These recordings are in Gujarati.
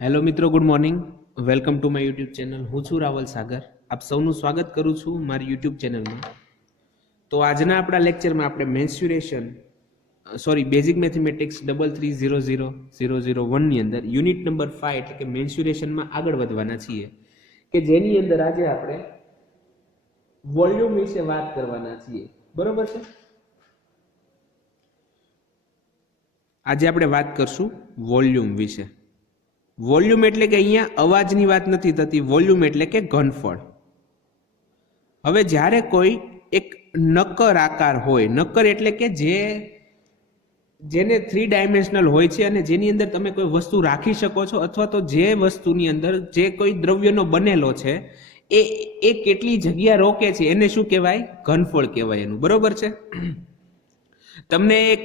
હેલો મિત્રો, good morning. Welcome to my YouTube channel. હું છું રાવલ સાગર. આપ સૌનું સ્વાગત કરું છું મારી યુટ્યુબ ચેનલમાં. તો આજના આપણા લેક્ચરમાં આપણે બેઝિક મેથેમેટિક્સ 33000001 ની અંદર યુનિટ નંબર 5 એટલે કે મેન્સ્યુરેશનમાં આગળ વધવાના છીએ, કે જેની અંદર આજે આપણે વોલ્યુમ વિશે વાત કરવાના છીએ. બરોબર છે? આજે આપણે વાત કરશું વોલ્યુમ વિશે. વોલ્યુમ એટલે કે અહીંયા અવાજની વાત નથી થતી. વોલ્યુમ એટલે કે ઘનફળ. હવે જ્યારે કોઈ એક નક્કર આકાર હોય, નક્કર એટલે કે જેને 3 ડાયમેન્શનલ હોય છે અને જેની અંદર તમે કોઈ વસ્તુ રાખી શકો છો, અથવા તો જે વસ્તુની અંદર જે કોઈ દ્રવ્યનો બનેલો છે એ કેટલી જગ્યા રોકે છે એને શું કહેવાય? ઘનફળ કહેવાય એનું. બરોબર છે? તમને એક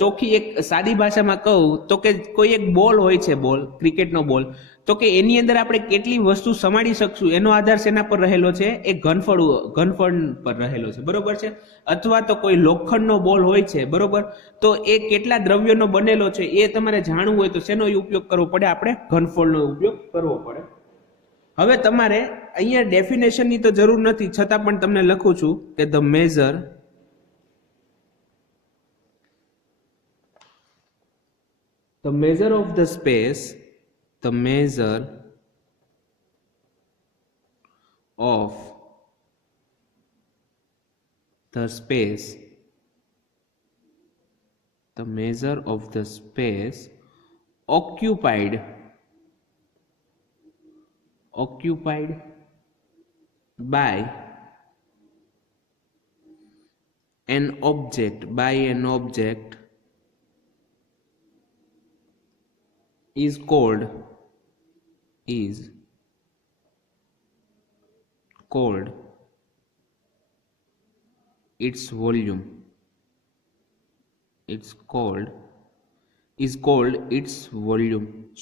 ચોખ્ખી એક સાદી ભાષામાં કહું તો કે કોઈ એક બોલ હોય છે, બોલ, ક્રિકેટનો બોલ, તો કે એની અંદર આપણે કેટલી વસ્તુ સમાડી શકશું એનો આધાર શેના પર રહેલો છે? એ ઘનફળ પર રહેલો છે. બરોબર છે? અથવા તો કોઈ લોખંડનો બોલ હોય છે, બરોબર, તો એ કેટલા દ્રવ્યનો બનેલો છે એ તમારે જાણવું હોય તો શેનો ઉપયોગ કરવો પડે? આપણે ઘનફળનો ઉપયોગ કરવો પડે. હવે તમારે અહીંયા ડેફિનેશનની તો જરૂર નથી, છતાં પણ તમને લખું છું કે the measure of the space, the measure of the space, the measure of the space occupied by an object is called its volume.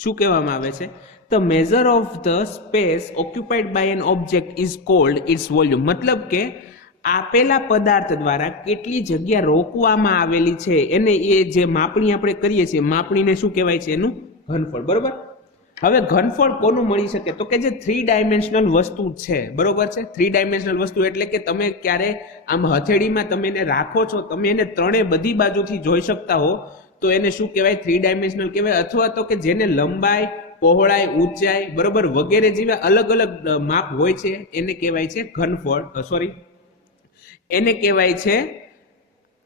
શું કહેવામાં આવે છે? The measure of the space occupied by an object is called its volume. મતલબ કે આપેલા પદાર્થ દ્વારા કેટલી જગ્યા રોકવામાં આવેલી છે એને એ જે માપણી આપણે કરીએ છીએ, માપણીને શું કહેવાય છે? એનું ઘનફળ. બરોબર? હવે ઘનફળ કોનું મળી શકે? તો કે જે 3 ડાયમેન્શનલ વસ્તુ છે. બરોબર છે? 3 ડાયમેન્શનલ વસ્તુ એટલે કે તમે ક્યારે આમ હથેળીમાં તમે એને રાખો છો, તમે એને ત્રણે બધી બાજુથી જોઈ શકતા હો તો એને શું કહેવાય? 3 ડાયમેન્શનલ કહેવાય. અથવા તો કે જેને લંબાઈ, પહોળાઈ, ઊંચાઈ, બરોબર, વગેરે જેવા અલગ અલગ માપ હોય છે એને કહેવાય છે ઘનફળ. એને કહેવાય છે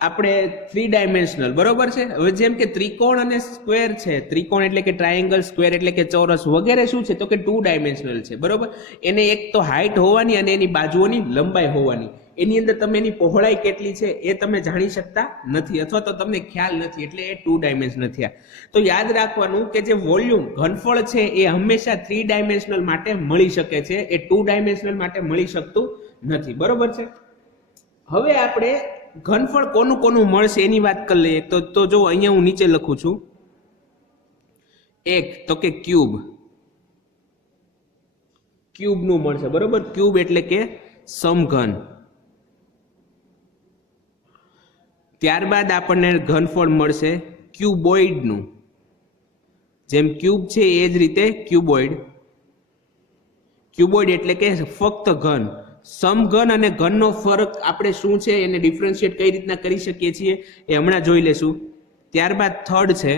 આપણે 3 ડાયમેન્શનલ. બરોબર છે? હવે જેમ કે ત્રિકોણ અને સ્ક્વેર છે, ત્રિકોણ એટલે કે ટ્રાયેંગલ, સ્ક્વેર એટલે કે ચોરસ વગેરે શું છે? તો કે 2 ડાયમેન્શનલ છે. બરોબર? એને એક તો હાઈટ હોવાની અને એની બાજુઓની લંબાઈ હોવાની. એની અંદર તમે એની પહોળાઈ કેટલી છે એ તમે જાણી શકતા નથી, અથવા તો તમને ખ્યાલ નથી, એટલે એ 2 ડાયમેન્શનલ થયા. તો યાદ રાખવાનું કે જે વોલ્યુમ, ઘનફળ છે એ હંમેશા 3 ડાયમેન્શનલ માટે મળી શકે છે, એ 2 ડાયમેન્શનલ માટે મળી શકતું નથી. બરોબર છે? હવે આપણે ઘનફળ કોનું મળશે એની વાત કરી લઈએ. તો જો અહીંયા હું નીચે લખું છું, એક તો કે ક્યુબ નું મળશે. બરોબર? ક્યુબ એટલે કે સમઘન. ત્યારબાદ આપણને ઘનફળ મળશે ક્યુબોઇડ નું. જેમ ક્યુબ છે એ જ રીતે ક્યુબોઇડ એટલે કે ફક્ત ઘન. સમઘન અને ઘનનો ફરક આપણે શું છે એને ડિફરન્શિએટ કઈ રીતના કરી શકીએ છીએ એ હમણાં જોઈ લેશું. ત્યારબાદ થર્ડ છે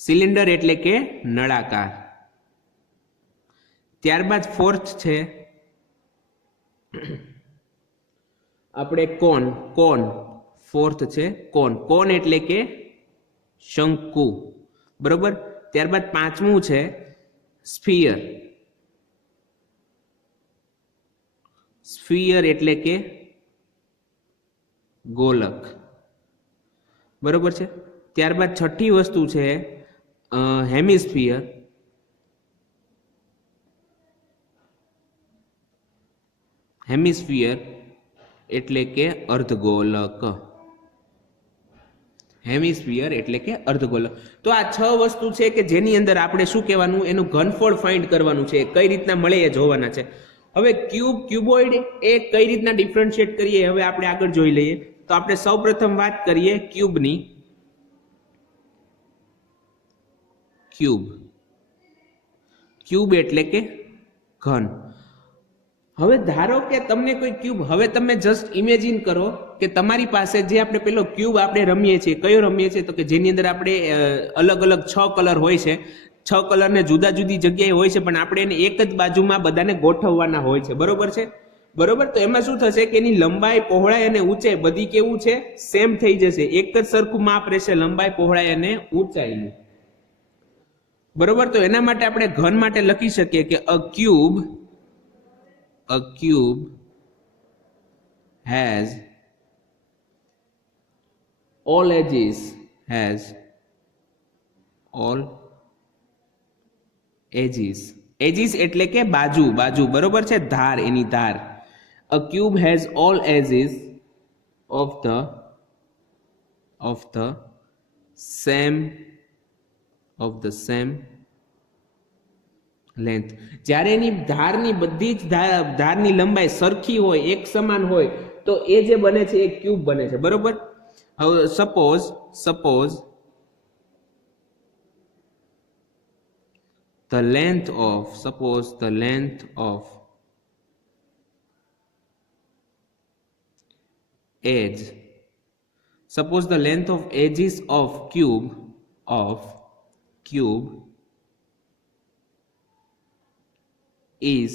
સિલિન્ડર એટલે કે નળાકાર. ત્યારબાદ ફોર્થ છે આપણે કોન. ફોર્થ છે કોન એટલે કે શંકુ. બરોબર? ત્યારબાદ પાંચમું છે સ્ફિયર એટલે કે ગોલક. બરોબર છે? ત્યારબાદ છઠ્ઠી વસ્તુ છે હેમિસ્ફિયર એટલે કે અર્ધગોલક. હેમિસ્ફિયર એટલે કે અર્ધગોલક. તો આ 6 વસ્તુ છે કે જેની અંદર આપણે શું કહેવાનું? એનું ઘનફળ ફાઇન્ડ કરવાનું છે. કઈ રીતના મળે એ જોવાના છે. હવે ક્યુબોઇડ એ કઈ રીતના ડિફરન્શિએટ કરીએ હવે આપણે આગળ જોઈ લઈએ. તો આપણે સૌપ્રથમ વાત કરીએ ક્યુબની. ક્યુબ એટલે કે ઘન. હવે ધારો કે તમને કોઈ ક્યુબ, હવે તમે જસ્ટ ઇમેજિન કરો કે તમારી પાસે જે આપણે પેલો ક્યુબ આપણે રમીએ છીએ, કયો રમીએ છીએ તો કે જેની અંદર આપણે અલગ અલગ 6 કલર હોય છે, 6 કલરને જુદા જુદી જગ્યાએ હોય છે, પણ આપણે એને એક જ બાજુમાં બધાને ગોઠવવાના હોય છે. બરોબર છે? બરોબર. તો એમાં શું થશે કે એની લંબાઈ, પહોળાઈ અને ઊંચાઈ બધી કેવું છે? સેમ થઈ જશે. એક જ સરખું માપ રહેશે લંબાઈ, પહોળાઈ અને ઊંચાઈનું. બરોબર. તો એના માટે આપણે ઘન માટે લખી શકીએ કે a cube has all edges, edges એટલે કે બાજુ, બરોબર છે? ધાર, એની ધાર. a cube has all edges of the same length. જ્યારે એની ધારની બધી જ ધારની લંબાઈ સરખી હોય, એક સમાન હોય, તો એ જે બને છે એ ક્યુબ બને છે. બરોબર. હવે suppose the length of edges of cube is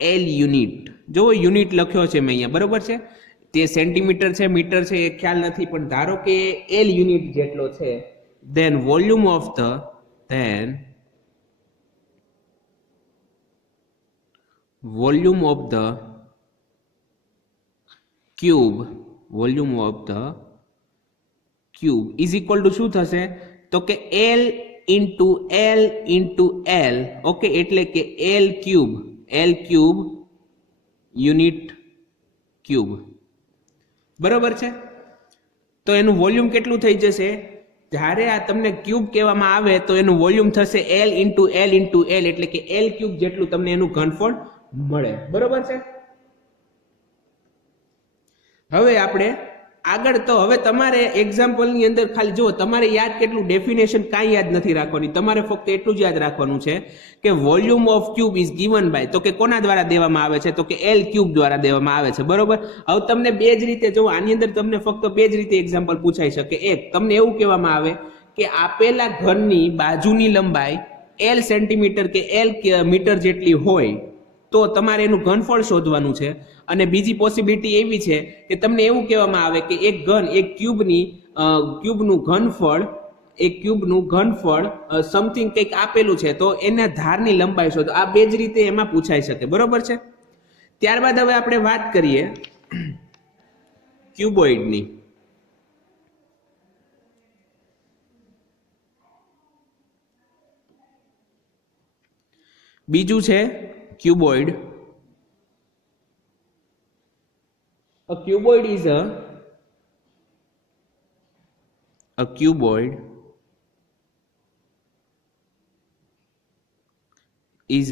L unit. જો યુનિટ લખ્યો છે મેં અહીંયા, બરોબર છે? તે સેન્ટીમીટર છે, મીટર છે, એ ખ્યાલ નથી, પણ ધારો કે L યુનિટ જેટલો છે, then volume of the cube is equal to શું થશે તો કે L ઇન્ટુ L, ઓકે, એટલે કે L ક્યુબ યુનિટ ક્યુબ. બરોબર છે? તો એનું વોલ્યુમ કેટલું થઈ જશે? જ્યારે આ તમને ક્યુબ કહેવામાં આવે તો એનું વોલ્યુમ થશે L ઇન્ટુ L, એટલે કે L ક્યુબ જેટલું તમને એનું ઘનફળ મળે. બરોબર છે? હવે આપણે આગળ, તો હવે તમારે એક્ઝામ્પલની અંદર ખાલી જો તમારે યાદ કેટલું, ડેફિનેશન કાંઈ યાદ નથી રાખવાની, તમારે ફક્ત એટલું જ યાદ રાખવાનું છે કે volume of cube is given by, તો કે કોના દ્વારા દેવામાં આવે છે? તો કે L ક્યુબ દ્વારા દેવામાં આવે છે. બરોબર. હવે તમને બે જ રીતે જો આની અંદર તમને ફક્ત બે જ રીતે એક્ઝામ્પલ પૂછાઈ શકે. એક, તમને એવું કહેવામાં આવે કે આપેલા ઘનની બાજુની લંબાઈ L સેન્ટીમીટર કે L મીટર જેટલી હોય તો તમારે એનું ઘનફળ શોધવાનું છે. અને બીજી પોસિબિલિટી એવી છે કે તમને એવું કહેવામાં આવે કે એક ક્યુબનું ઘનફળ સમથિંગ કંઈક આપેલું છે, તો એના ધારની લંબાઈ શોધો. આ બે જ રીતે એમાં પૂછાઈ શકે. બરોબર છે? ત્યારબાદ હવે આપણે વાત કરીએ ક્યુબોઇડની. બીજું છે cuboid. A cuboid is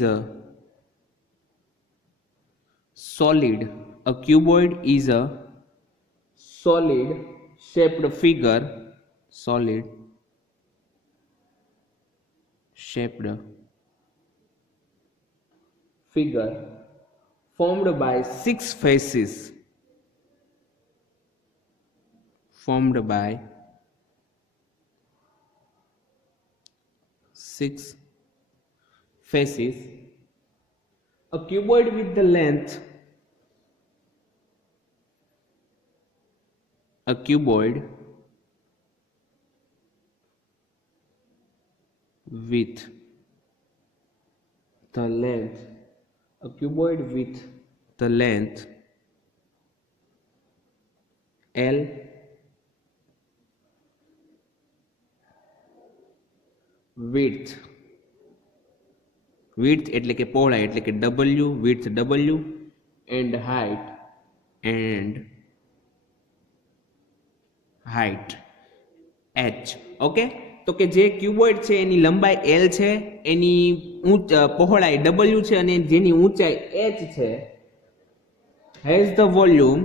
a solid. A cuboid is a solid shaped figure. Formed by six faces. A cuboid with the length a cuboid with the length L width એટલે કે પહોળાઈ એટલે કે W, width W, and height H. Okay, તો કે જે ક્યુબોઇડ છે એની લંબાઈ L છે, એની પહોળાઈ W છે અને જેની ઊંચાઈ H છે, has the volume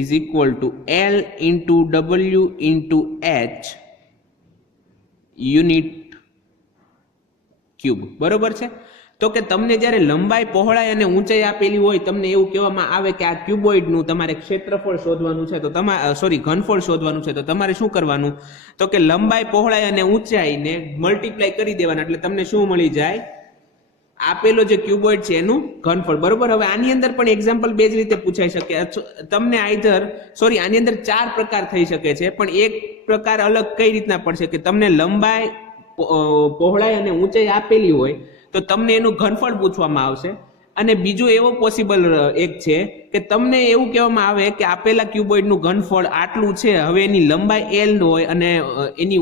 is equal to L into W into H unit cube. બરોબર છે. તો કે તમને જ્યારે લંબાઈ પહોળાઈ અને ઊંચાઈ આપેલી હોય, તમને એવું કહેવામાં આવે કે આ ક્યુબોઇડનું તમારે ક્ષેત્રફળ શોધવાનું છે, તો તમારે ઘનફળ શોધવાનું છે, તો તમારે શું કરવાનું? તો કે લંબાઈ પહોળાઈ અને ઊંચાઈને મલ્ટીપ્લાય કરી દેવાના, એટલે તમને શું મળી જાય? આપેલો જે ક્યુબોઇડ છે એનું ઘનફળ. બરોબર. હવે આની અંદર પણ એક્ઝામ્પલ બે જ રીતે પૂછાઈ શકે. તમને આની અંદર 4 પ્રકાર થઈ શકે છે, પણ એક પ્રકાર અલગ કઈ રીતના પડશે કે તમને લંબાઈ પહોળાઈ અને ઊંચાઈ આપેલી હોય તો તમને એનું ઘનફળ પૂછવામાં આવશે, અને બીજું એવો પોસિબલ એક છે કે તમને એવું કહેવામાં આવે કે આપેલા ક્યુબોઇડનું ઘનફળ આટલું છે, હવે એની લંબાઈ L હોય અને એની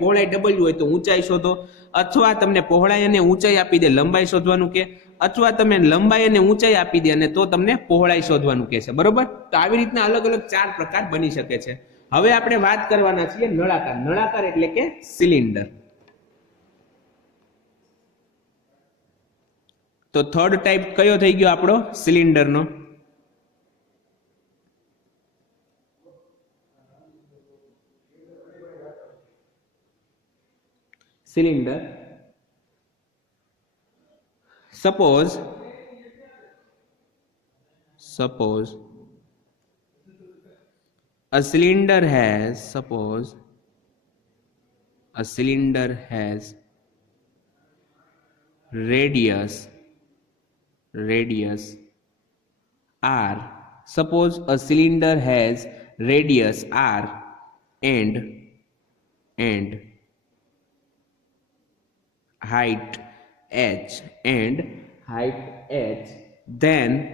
પહોળાઈ W હોય તો ઊંચાઈ શોધો, અથવા તમને પહોળાઈ અને ઊંચાઈ આપી દે લંબાઈ શોધવાનું કે, અથવા તમે લંબાઈ અને ઊંચાઈ આપી દે અને તો તમને પહોળાઈ શોધવાનું કહે છે. બરોબર. તો આવી રીતના અલગ અલગ 4 પ્રકાર બની શકે છે. હવે આપણે વાત કરવાના છીએ નળાકાર. નળાકાર એટલે કે સિલિન્ડર. તો થર્ડ ટાઈપ કયો થઈ ગયો આપણો? સિલિન્ડરનો. Cylinder. suppose a cylinder has radius r. Suppose a cylinder has radius r and height h then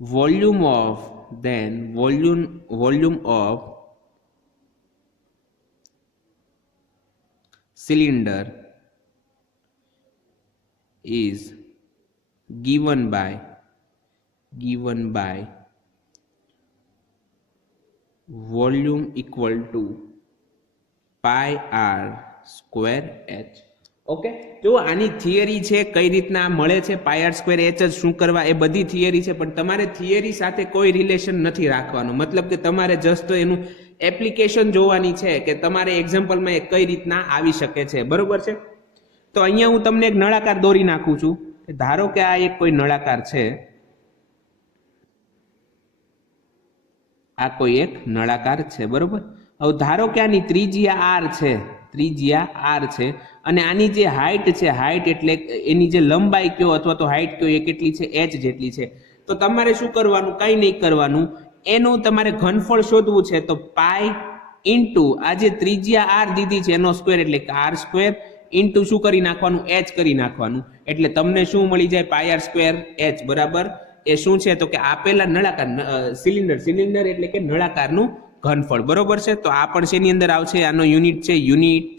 volume of cylinder is given by volume equal to pi r square h. Okay. જો આની થિયરી છે, કઈ રીતના મળે છે પાઈ આર સ્ક્વેર એચ જ શું કરવા, એ બધી થિયરી છે, પણ તમારે થિયરી સાથે કોઈ રિલેશન નથી રાખવાનું. મતલબ કે તમારે જસ્ટ એનું એપ્લિકેશન જોવાની છે કે તમારે એક્ઝામ્પલમાં એ કઈ રીતના આવી શકે છે. બરોબર છે. તો અહીંયા હું તમને એક નળાકાર દોરી નાખું છું. ધારો કે આ એક કોઈ નળાકાર છે, આ કોઈ એક નળાકાર છે. બરોબર. હવે ધારો કે આની ત્રિજ્યા r છે અને આની જે હાઈટ છે, હાઈટ એટલે એની જે લંબાઈ કયો અથવા તો હાઈટ કયો એ કેટલી છે? h જેટલી છે. તો તમારે શું કરવાનું? કંઈ નહીં કરવાનું, એનું તમારે ઘનફળ શોધવું છે. તો પાઈ ઇન્ટુ આ જે ત્રિજ્યા r દીધી છે એનો સ્ક્વેર એટલે r સ્ક્વેર ઇન્ટુ શું કરી નાખવાનું? h કરી નાખવાનું. એટલે તમને શું મળી જાય? પાઈ આર સ્ક્વેર h બરાબર એ શું છે? તો કે આપેલા નળાકાર સિલિન્ડર એટલે કે નળાકારનું ઘનફળ. બરોબર છે. તો આ પણ શેની અંદર આવશે? આનો યુનિટ છે યુનિટ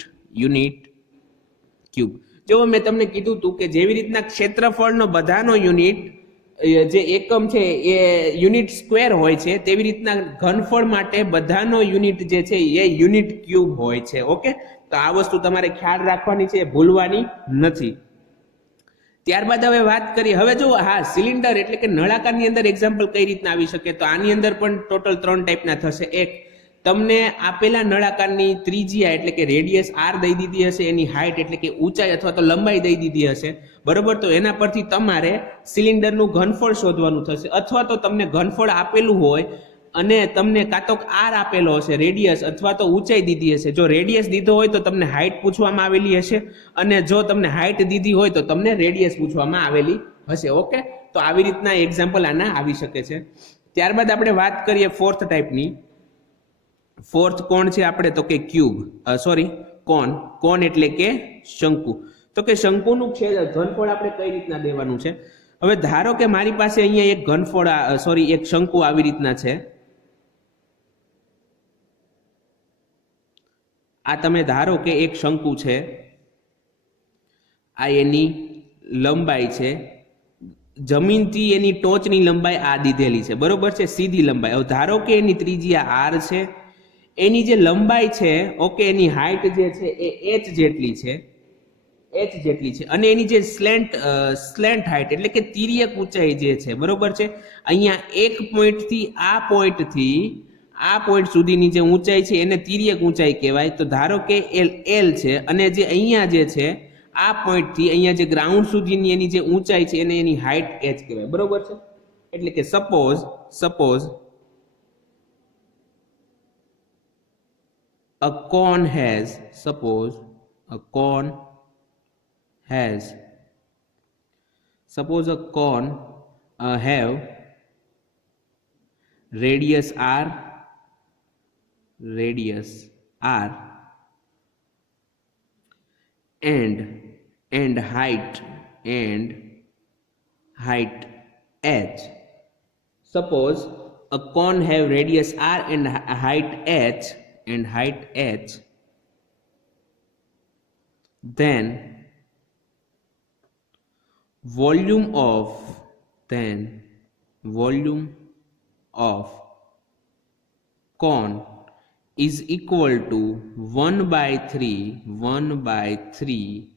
ક્યુબ. જો મેં તમને કીધું હતું કે જેવી રીતના ક્ષેત્રફળનો બધાનો યુનિટ જે એકમ છે એ યુનિટ સ્ક્વેર હોય છે, તેવી રીતના ઘનફળ માટે બધાનો યુનિટ જે છે એ યુનિટ ક્યુબ હોય છે. ઓકે. તો આ વસ્તુ તમારે ખ્યાલ રાખવાની છે, ભૂલવાની નથી. ત્યારબાદ હવે વાત કરીએ. હવે જો સિલિન્ડર એટલે કે નળાકારની અંદર એક્ઝામ્પલ કઈ રીતના આવી શકે? તો આની અંદર પણ ટોટલ 3 ટાઈપના થશે. એક, તમને આપેલા નળાકારની ત્રિજ્યા એટલે કે રેડિયસ r દઈ દીધી હશે, એની હાઈટ એટલે કે ઊંચાઈ અથવા તો લંબાઈ દઈ દીધી હશે. બરોબર. તો એના પરથી તમારે સિલિન્ડરનું ઘનફળ શોધવાનું થશે, અથવા તો તમને ઘનફળ આપેલું હોય અને તમને કાં તો r આપેલો હશે રેડિયસ, અથવા તો ઊંચાઈ દીધી હશે. જો રેડિયસ દીધો હોય તો તમને હાઈટ પૂછવામાં આવેલી હશે, અને જો તમને હાઈટ દીધી હોય તો તમને રેડિયસ પૂછવામાં આવેલી હશે. ઓકે. તો આવી રીતના એક્ઝામ્પલ આના આવી શકે છે. ત્યારબાદ આપણે વાત કરીએ ફોર્થ ટાઈપની. ફોર્થ કોણ છે આપણે? તો કે કોન એટલે કે શંકુ. તો કે શંકુનું ઘનફળ આપણે કઈ રીતના દેવાનું છે? હવે ધારો કે મારી પાસે અહીંયા એક એક શંકુ આવી રીતના છે. આ તમે ધારો કે એક શંકુ છે, આ એની લંબાઈ છે, જમીનથી એની ટોચની લંબાઈ આ દીધેલી છે, બરોબર છે, સીધી લંબાઈ. હવે ધારો કે એની ત્રિજ્યા આર છે, એની જે લંબાઈ છે, ઓકે, એની હાઈટ જે છે એ એચ જેટલી છે, અને એની જે સ્લેન્ટ હાઈટ એટલે કે તિર્યક ઊંચાઈ જે છે, બરોબર છે, અહીંયા એક પોઈન્ટથી આ પોઈન્ટ સુધીની જે ઊંચાઈ છે એને તિર્યક ઊંચાઈ કહેવાય. તો ધારો કે એલ છે, અને જે અહીંયા જે છે આ પોઈન્ટથી અહીંયા જે ગ્રાઉન્ડ સુધીની એની જે ઊંચાઈ છે એને એની હાઈટ એચ કહેવાય, બરોબર છે. એટલે કે suppose a cone has have radius r and height h. Suppose a cone have radius r and height h, then volume of cone is equal to 1/3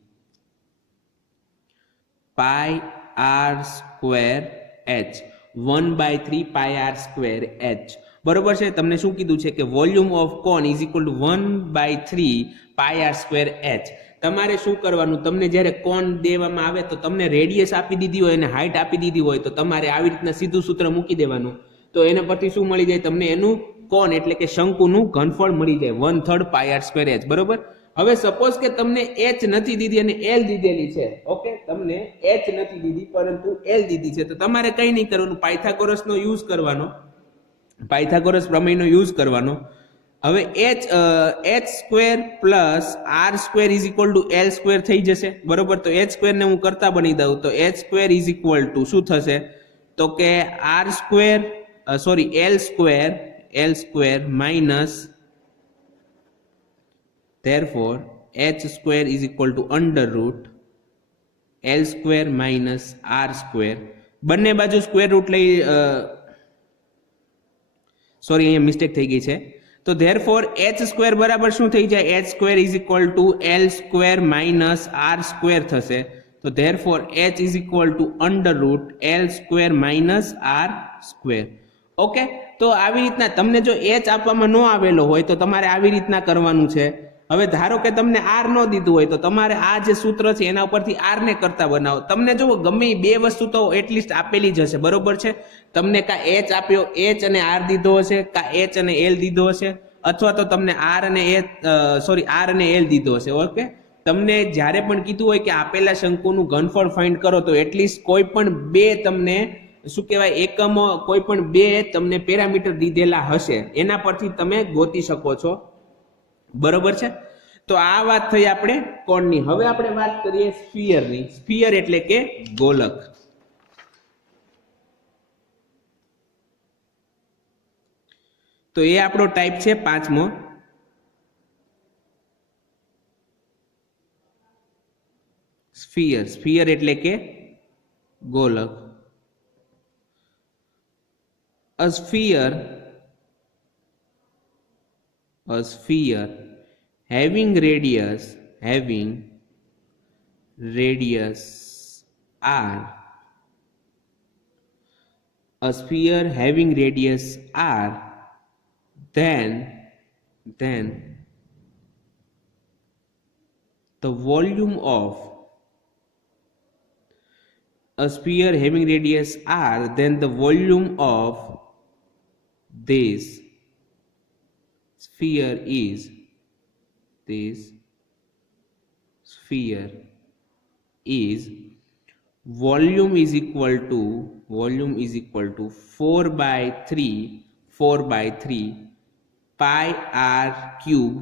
pi r square h. 1/3 pi r square h. બરોબર છે. તમને શું કીધું છે કે volume of cone is equal to 1/3 pi R square H. તમારે શું કરવાનું, તમને જ્યારે કોન દેવામાં આવે તો તમને રેડિયસ આપી દીધી હોય અને હાઈટ આપી દીધી હોય તો તમારે આવી રીતના સીધું સૂત્ર મૂકી દેવાનું. તો એના પરથી શું મળી જાય તમને, એનું કોન એટલે કે શંકુનું ઘનફળ મળી જાય 1/3 પાઈ આર સ્ક્વેર એચ. બરોબર. હવે સપોઝ કે તમને એચ નથી દીધી અને એલ દીધેલી છે, ઓકે, તમને એચ નથી દીધી પરંતુ એલ દીધી છે, તો તમારે કંઈ નહીં કરવાનું, પાયથાગોરસનો યુઝ કરવાનો, પાયથાગોરસ પ્રમેયનો યુઝ કરવાનો. હવે H square plus R square is equal to L square થઈ જશે, બરોબર. તો એચ સ્ક્વેર ને હું કરતા બની દઉં તો H square is equal to શું થશે, તો કે R square L square minus, therefore h square is equal to under root l square minus r square. બંને બાજુ સ્ક્વેર રૂટ લઈ, સોરી અહીંયા મિસ્ટેક થઈ ગઈ છે. તો therefore h સ્ક્વેર બરાબર શું થઈ જાય, h square is equal to l square minus r square થશે. તો therefore h is equal to under root l square minus r square. Okay. તો આવી રીતના તમને જો h આપવામાં ન આવેલો હોય તો તમારે આવી રીતના કરવાનું છે. હવે ધારો કે તમને આર ન દીધું હોય તો તમારે આ જે સૂત્ર છે એના ઉપરથી આર ને કરતા બનાવો. તમને જો ગમે બે વસ્તુ તો એટલીસ્ટ આપેલી જ હશે, બરોબર છે. તમને કા એચ આપ્યો, એચ અને આર દીધો હશે, કા એચ અને એલ દીધો હશે, અથવા તો તમને આર અને એલ દીધો હશે. ઓકે. તમને જ્યારે પણ કીધું હોય કે આપેલા શંકુનું ઘનફળ ફાઇન્ડ કરો તો એટલીસ્ટ કોઈ પણ બે તમને શું કહેવાય એકમો, કોઈ પણ બે તમને પેરામીટર દીધેલા હશે, એના પરથી તમે ગોતી શકો છો, બરોબર છે. તો આ વાત થઈ આપણે કોણની. હવે આપણે વાત કરીએ સ્ફિયરની. સ્ફિયર એટલે કે ગોલક. તો એ આપણો ટાઈપ છે પાંચમો. સ્ફિયર એટલે કે ગોલક. A sphere having radius r, a sphere having radius r, then the volume of a sphere having radius r, then the volume of this sphere is volume is equal to 4/3 pi r cube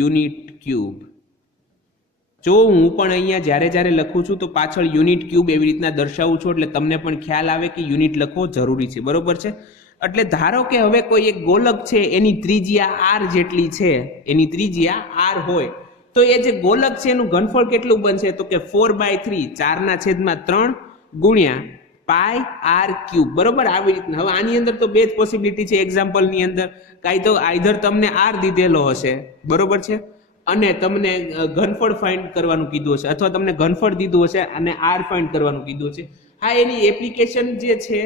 unit cube. જો હું પણ અહીંયા જ્યારે લખું છું તો પાછળ યુનિટ ક્યુબ એવી રીતના દર્શાવું છું એટલે તમને પણ ખ્યાલ આવે કે યુનિટ લખવો જરૂરી છે, બરોબર છે. એટલે ધારો કે હવે કોઈ એક ગોલક છે એની ત્રિજ્યા આર જેટલી છે, એની ત્રિજ્યા આર હોય તો એ જે ગોલક છે એનું ઘનફળ કેટલું બનશે તો કે 4/3 4/3 ગુણ્યા પાઈ આર ક્યુબ, બરોબર. આવી રીતના હવે આની અંદર તો બે જ પોસિબિલિટી છે એક્ઝામ્પલ ની અંદર, કાંઈ તો આઈધર તમને આર દીધેલો હશે, બરોબર છે, અને તમને ઘનફળ ફાઇન્ડ કરવાનું કીધું હશે, અથવા તમને ઘનફળ દીધું હશે અને આર ફાઇન્ડ કરવાનું કીધું હશે. હા, એની એપ્લિકેશન જે છે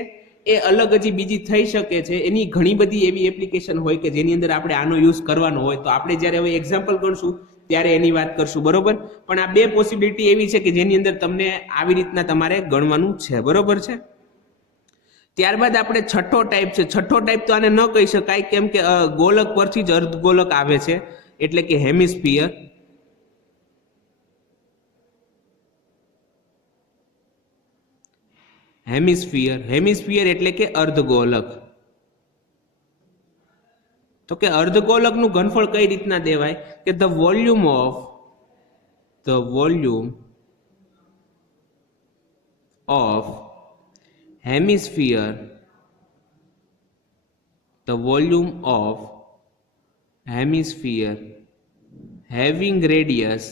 એ અલગ હજી બીજી થઈ શકે છે. એની ઘણી બધી એવી એપ્લિકેશન હોય કે જેની અંદર આપણે આનો યુઝ કરવાનો હોય, તો આપણે જ્યારે હવે એક્ઝામ્પલ ગણશું ત્યારે એની વાત કરશું, બરોબર. પણ આ બે પોસિબિલિટી એવી છે કે જેની અંદર તમને આવી રીતના તમારે ગણવાનું છે, બરોબર છે. ત્યારબાદ આપણે છઠ્ઠો ટાઈપ છે. છઠ્ઠો ટાઈપ તો આને ન કહી શકાય, કેમ કે ગોલક પરથી જ અર્ધગોલક આવે છે, એટલે કે હેમિસ્ફિયર. હેમિસ્ફિયર એટલે કે અર્ધગોલક. તો કે અર્ધગોલકનું ઘનફળ કઈ રીતના દેવાય કે the volume of hemisphere having radius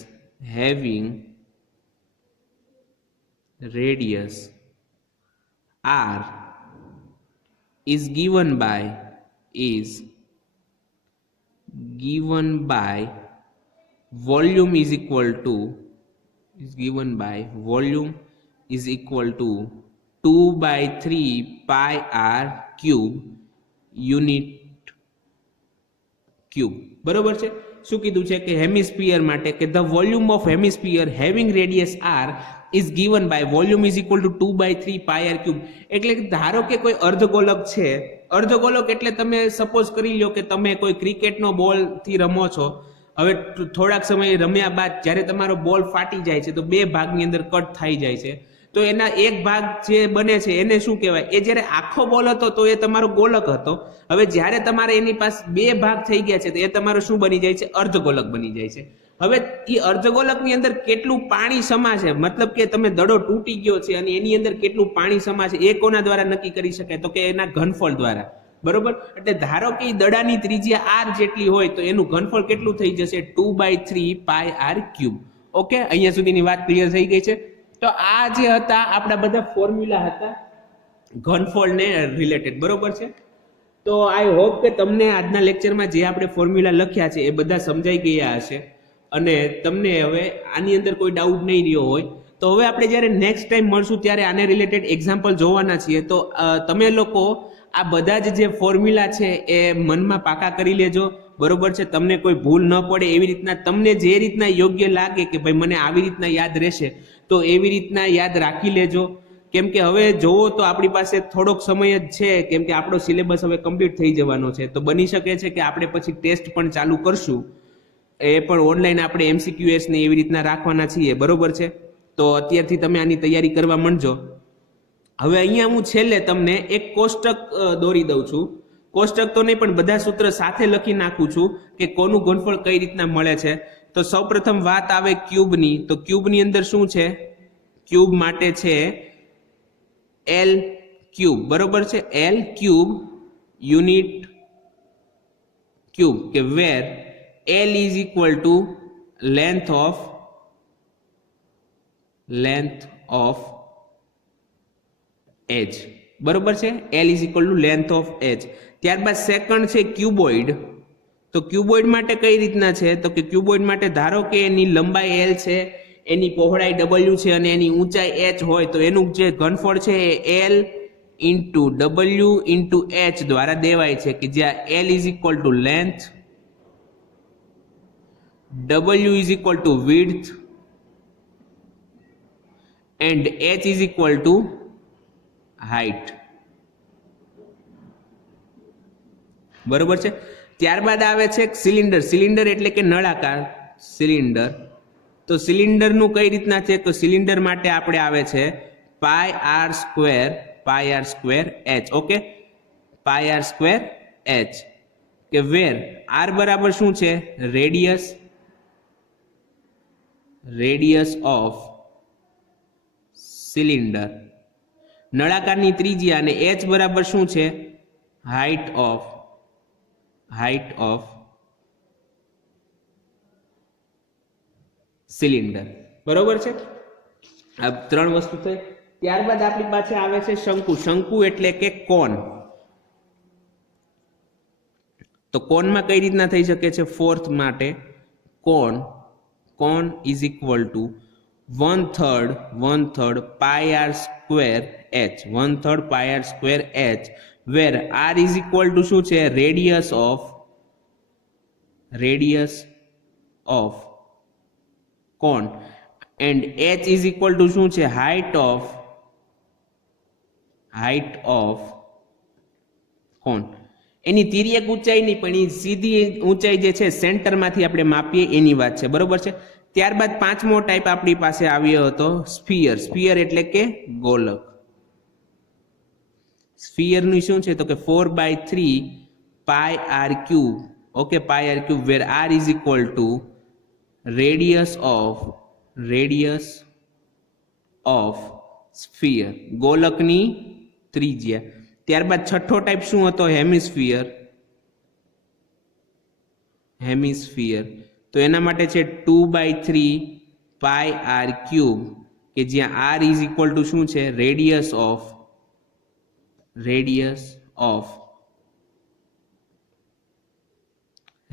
r is given by volume is equal to 2/3 pi r cube unit cube, બરોબર છે. શું કીધું છે કે હેમિસ્ફિયર માટે કે the volume of hemisphere having radius r is given by volume is equal to 2/3 pi r cube. એટલે કે ધારો કે કોઈ અર્ધગોલક છે, અર્ધગોલક એટલે તમે સપોઝ કરી લો કે તમે કોઈ ક્રિકેટનો બોલ થી રમો છો. હવે થોડાક સમય રમ્યા બાદ જ્યારે તમારો બોલ ફાટી જાય છે તો બે ભાગની અંદર કટ થઈ જાય છે, તો એના એક ભાગ જે બને છે એને શું કહેવાય, એ જ્યારે આખો બોલ હતો તો એ તમારો ગોલક હતો. હવે જ્યારે તમારે એની પાસે બે ભાગ થઈ ગયા છે તો એ તમારો શું બની જાય છે, અર્ધગોલક બની જાય છે. હવે એ અર્ધગોલકની અંદર કેટલું પાણી સમા છે, મતલબ કે તમે દડો તૂટી ગયો છે અને એની અંદર કેટલું પાણી સમા છે એ કોના દ્વારા નક્કી કરી શકાય તો કે એના ઘનફળ દ્વારા, બરોબર. એટલે ધારો કે દડાની ત્રિજ્યા આર જેટલી હોય તો એનું ઘનફળ કેટલું થઈ જશે 2/3 pi r ક્યુબ. ઓકે, અહીંયા સુધીની વાત ક્લિયર થઈ ગઈ છે. તો આ જે હતા આપણા બધા ફોર્મ્યુલા હતા ઘનફળને રિલેટેડ, બરોબર છે. તો આઈ હોપ કે તમને આજના લેક્ચરમાં જે આપણે ફોર્મ્યુલા લખ્યા છે એ બધા સમજાઈ ગયા હશે અને તમને હવે આની અંદર કોઈ ડાઉટ નહીં રહ્યો હોય. તો હવે આપણે જ્યારે નેક્સ્ટ ટાઈમ મળશું ત્યારે આને રિલેટેડ એક્ઝામ્પલ જોવાના છીએ. તો તમે લોકો આ બધા જે ફોર્મ્યુલા છે એ મનમાં પાકા કરી લેજો, બરોબર છે. તમને કોઈ ભૂલ ન પડે એવી રીતના તમને જે રીતના યોગ્ય લાગે કે ભાઈ મને આવી રીતના યાદ રહેશે તો એવી રીતના યાદ રાખી લેજો. કેમ કે હવે જોવો તો આપણી પાસે થોડોક સમય જ છે, કેમ કે આપણો સિલેબસ હવે કમ્પ્લીટ થઈ જવાનો છે. તો બની શકે છે કે આપણે પછી ટેસ્ટ પણ ચાલુ કરશું, એ પણ ઓનલાઈન આપણે MCQS ને એવી રીતના રાખવાના છીએ, બરોબર છે. તો અત્યારથી તમે આની તૈયારી કરવા માંડજો. હવે અહીંયા હું છેલ્લે તમને એક કોષ્ટક દોરી દઉં છું. કોષ્ટક તો નહીં પણ બધા સૂત્ર સાથે લખી નાખું છું કે કોનું ઘનફળ કઈ રીતના મળે છે. તો સૌપ્રથમ વાત આવે ક્યુબની. તો ક્યુબની અંદર શું છે, ક્યુબ માટે છે L ક્યુબ, બરોબર છે. L ક્યુબ યુનિટ ક્યુબ કે વેર L is equal to length of edge, બરોબર છે. L is equal to length of edge. ત્યારબાદ સેકન્ડ છે ક્યુબોઇડ. તો ક્યુબોઇડ માટે કઈ રીતના છે તો કે ક્યુબોઇડ માટે ધારો કે એની લંબાઈ L છે, એની પહોળાઈ W છે અને એની ઊંચાઈ H હોય તો એનું જે ઘનફળ છે એ L into W into H દ્વારા દેવાય છે, કે જ્યાં L is equal to length, W is equal to width and H is equal to height, બરોબર છે. ત્યારબાદ આવે છે સિલિન્ડર. સિલિન્ડર એટલે કે નળાકાર સિલિન્ડર. તો સિલિન્ડરનું કઈ રીતના છે તો સિલિન્ડર માટે આપણે આવે છે પાઈ R square h. Okay, pi R square h કે વેર આર બરાબર શું છે, રેડિયસ ઓફ સિલિન્ડર, નળાકારની ત્રિજ્યા, અને h બરાબર શું છે, હાઇટ ઓફ સિલિન્ડર. બરોબર છે. આ ત્રણ વસ્તુ થઈ. ત્યારબાદ આપણી પાસે આવે છે શંકુ. શંકુ એટલે કે કોન. તો કોનમાં કઈ રીતના થઈ શકે છે? ફોર્થ માટે cone is equal to 1/3 pi R square h, 1/3 pi R square h, where r is equal to શું છે? Radius of cone, and h is equal to શું છે? હાઇટ ઓફ કોન. એની તિર્યક ઊંચાઈ નહીં, પણ એ સીધી ઊંચાઈ જે છે સેન્ટરમાંથી આપણે માપીએ એની વાત છે. બરોબર છે. ત્યારબાદ પાંચમો ટાઈપ આપણી પાસે આવ્યો હતો સ્ફિયર એટલે કે ગોલક. સ્ફિયરનું શું છે? તો કે 4/3 pi r cube. Okay, pi r cube, where r is equal to radius of sphere, ગોલકની ત્રિજ્યા. ત્યારબાદ છઠ્ઠો ટાઈપ શું હતો? હેમિસ્ફિયર. તો એના માટે છે 2/3 પાઈ આર ક્યુબ, કે જ્યાં આર ઇઝ ઇક્વલ ટુ શું છે? Radius of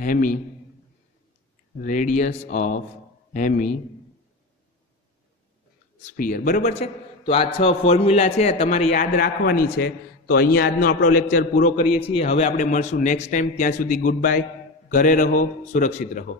hemisphere. બરોબર છે. તો આ 6 ફોર્મ્યુલા છે, તમારે યાદ રાખવાની છે. તો અહીંયા આજનો આપણો લેક્ચર પૂરો કરીએ છીએ. હવે આપણે મળશું નેક્સ્ટ ટાઈમ. ત્યાં સુધી ગુડ બાય. ઘરે રહો, સુરક્ષિત રહો.